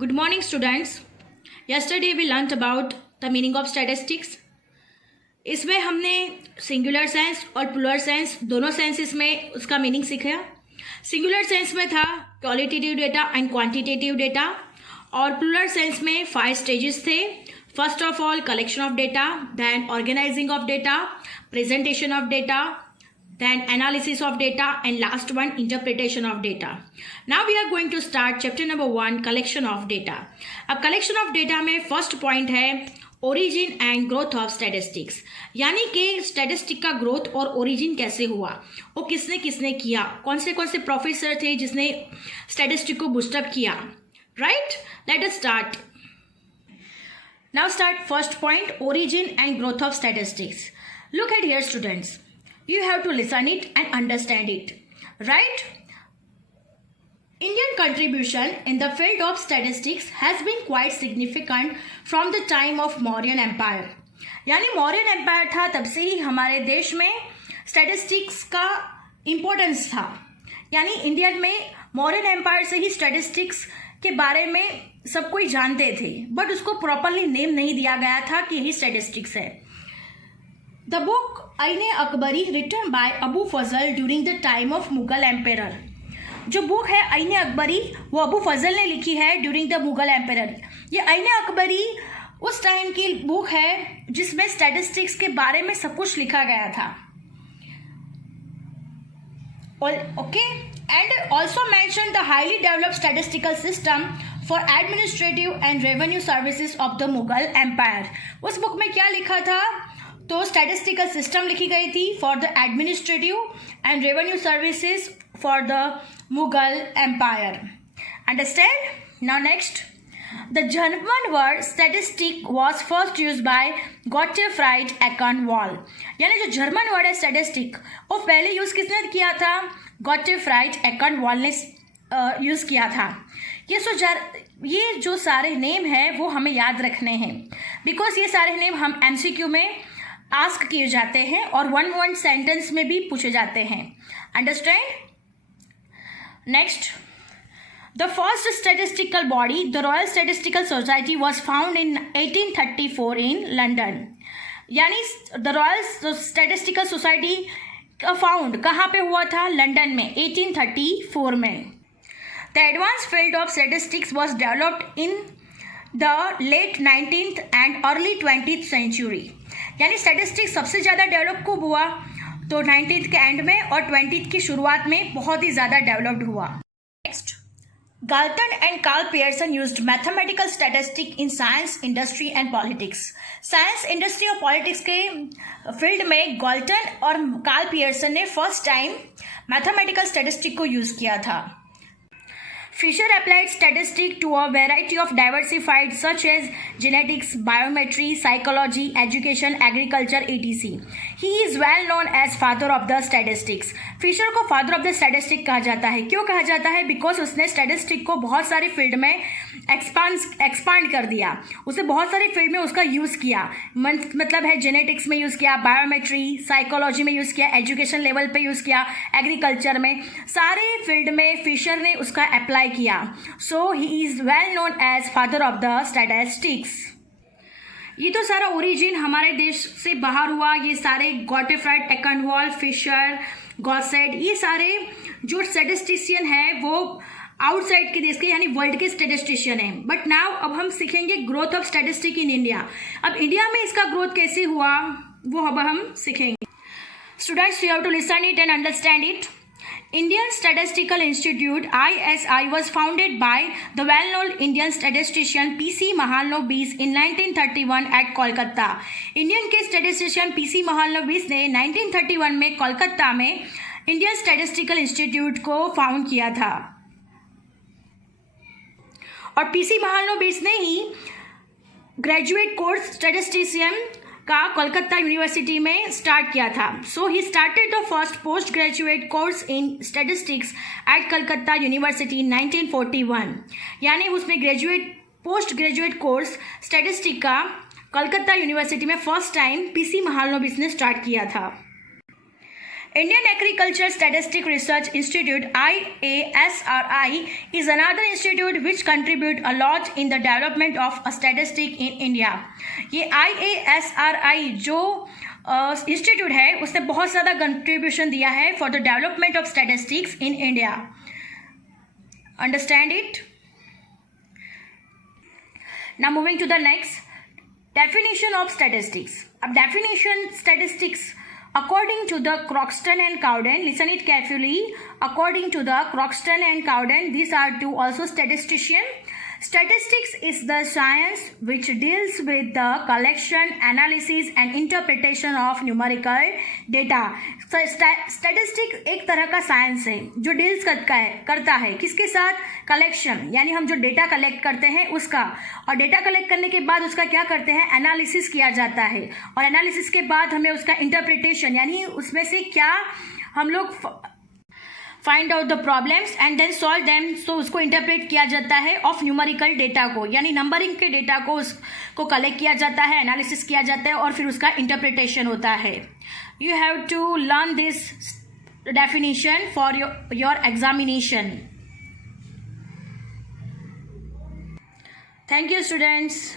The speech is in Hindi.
Good morning, students. Yesterday we learnt about the meaning of statistics. इसमें हमने सिंगुलर सेंस और प्लूरल सेंस दोनों सेंसेस में उसका मीनिंग सीखा. सिंगुलर सेंस में था qualitative data and quantitative data और प्लूरल सेंस में 5 स्टेजेस थे. First of all collection of data, then organising of data, presentation of data, then analysis of data, and last one interpretation of data. Now we are going to start chapter number 1, collection of data. अब collection of data में first point है origin and growth of statistics, यानी कि स्टैटिस्टिक का ग्रोथ और ओरिजिन कैसे हुआ, वो किसने किसने किया, कौन से प्रोफेसर थे जिसने स्टैटिस्टिक को बूस्टअप किया. Right, let us start. Now start first point, origin and growth of statistics. Look at here, students. You have to listen it and understand it, right? Indian contribution in the field of statistics has been quite significant from the time of Mauryan Empire. यानी मौर्यन एम्पायर था तब से ही हमारे देश में स्टैटिस्टिक्स का इम्पोर्टेंस था. यानी इंडियन में मौर्यन एम्पायर से ही स्टैटिस्टिक्स के बारे में सब कोई जानते थे, बट उसको प्रॉपरली नेम नहीं दिया गया था कि यही स्टैटिस्टिक्स है. The book Ain-e-Akbari written by Abu Fazl during the time of Mughal Emperor. जो बुक है Ain-e-Akbari वो अबू फजल ने लिखी है ड्यूरिंग द मुगल एम्पेरर. ये Ain-e-Akbari उस टाइम की बुक है जिसमें स्टैटिस्टिक्स के बारे में सब कुछ लिखा गया था. Okay, and also mention the highly developed statistical system for administrative and revenue services of the Mughal empire. उस बुक में क्या लिखा था, तो स्टैटिस्टिकल सिस्टम लिखी गई थी for the administrative and revenue services for the Mughal Empire. Understand? Now next, the German word statistic was first use by Gottfried Achenwall. यानी जो जर्मन वर्ड है स्टैटिस्टिक वो पहले यूज किसने किया था, गॉटफ्राइड एक्कनवॉल ने यूज किया था. ये जो सारे नेम है वो हमें याद रखने हैं, बिकॉज ये सारे नेम हम एमसीक्यू में आस्क किए जाते हैं और वन सेंटेंस में भी पूछे जाते हैं. Understand? Next, the first statistical body the royal statistical society was found in 1834 in London. यानी द रॉयल स्टैटिस्टिकल सोसाइटी का फाउंड कहाँ पे हुआ था, लंदन में 1834 में. The advance field of statistics was developed in the late 19th and early 20th century. यानी स्टैटिस्टिक्स सबसे ज़्यादा डेवलप कब हुआ, तो 19th के एंड में और 20th की शुरुआत में बहुत ही ज़्यादा डेवलप्ड हुआ. Next, Galton and Karl Pearson used mathematical statistic in science, industry and politics. Science, industry और पॉलिटिक्स के फील्ड में गाल्टन और कार्ल पियर्सन ने फर्स्ट टाइम मैथमेटिकल स्टैटिस्टिक को यूज़ किया था. Fisher applied statistics to a variety of diversified such as genetics, biometry, psychology, education, agriculture, etc. He is well known as father of the statistics. Fisher को father of the statistics कहा जाता है. क्यों कहा जाता है, बिकॉज उसने स्टैटिस्टिक को बहुत सारे फील्ड में एक्सपांड कर दिया. उसने बहुत सारे फील्ड में उसका यूज़ किया. मतलब है जेनेटिक्स में यूज़ किया, बायोमेट्री, साइकोलॉजी में यूज़ किया, एजुकेशन लेवल पे यूज़ किया, एग्रीकल्चर में, सारे फील्ड में फिशर ने उसका अप्लाई किया. So he is well known as father of the statistics. ये तो सारा ओरिजिन हमारे देश से बाहर हुआ. ये सारे गॉटफ्राइड एक्कनवॉल, फिशर, गॉसेट, ये सारे जो स्टैटिस्टिशियन है वो आउटसाइड के देश के यानी वर्ल्ड के स्टैटिस्टिशियन है. बट नाउ अब हम सीखेंगे growth of statistic in India. अब इंडिया में इसका ग्रोथ कैसे हुआ वो अब हम सीखेंगे. Students, you have to listen it and understand it. Indian Statistical Institute ISI was founded by the well-known Indian statistician P.C. Mahalanobis in 1931 at Kolkata. Indian के statistician P.C. Mahalanobis ने 1931 में कोलकाता में Indian Statistical Institute को फाउंड किया था. और P.C. Mahalanobis ने ही ग्रेजुएट कोर्स स्टैटिस्टिशियन का कोलकाता यूनिवर्सिटी में स्टार्ट किया था. So he started the first post graduate course in statistics at Calcutta University in 1941. यानी उसमें पोस्ट ग्रेजुएट कोर्स स्टैटिस्टिक का कोलकाता यूनिवर्सिटी में फर्स्ट टाइम पीसी महालनोबिस ने स्टार्ट किया था. Indian Agriculture Statistic Research Institute IASRI is another institute which contribute a lot in the development of a statistic in India. ये IASRI जो इंस्टीट्यूट है उसने बहुत ज़्यादा कंट्रीब्यूशन दिया है for the development of statistics in India. Understand it. Now moving to the next definition of statistics. अब definition statistics according to the Croxton and Cowden, listen it carefully. According to the Croxton and Cowden, these are two also statisticians. Statistics is the science which deals with the collection, analysis and interpretation of numerical data. So, statistic एक तरह का साइंस है जो डील्स करता है किसके साथ? कलेक्शन, यानी हम जो डेटा कलेक्ट करते हैं उसका, और डेटा कलेक्ट करने के बाद उसका क्या करते हैं? एनालिसिस किया जाता है, और एनालिसिस के बाद हमें उसका इंटरप्रिटेशन, यानी उसमें से क्या हम लोग find out the problems and then solve them, so उसको इंटरप्रेट किया जाता है ऑफ न्यूमेरिकल डेटा को, यानी नंबरिंग के डेटा को उसको कलेक्ट किया जाता है, एनालिसिस किया जाता है और फिर उसका इंटरप्रिटेशन होता है. You have to learn this definition for your examination. Thank you students.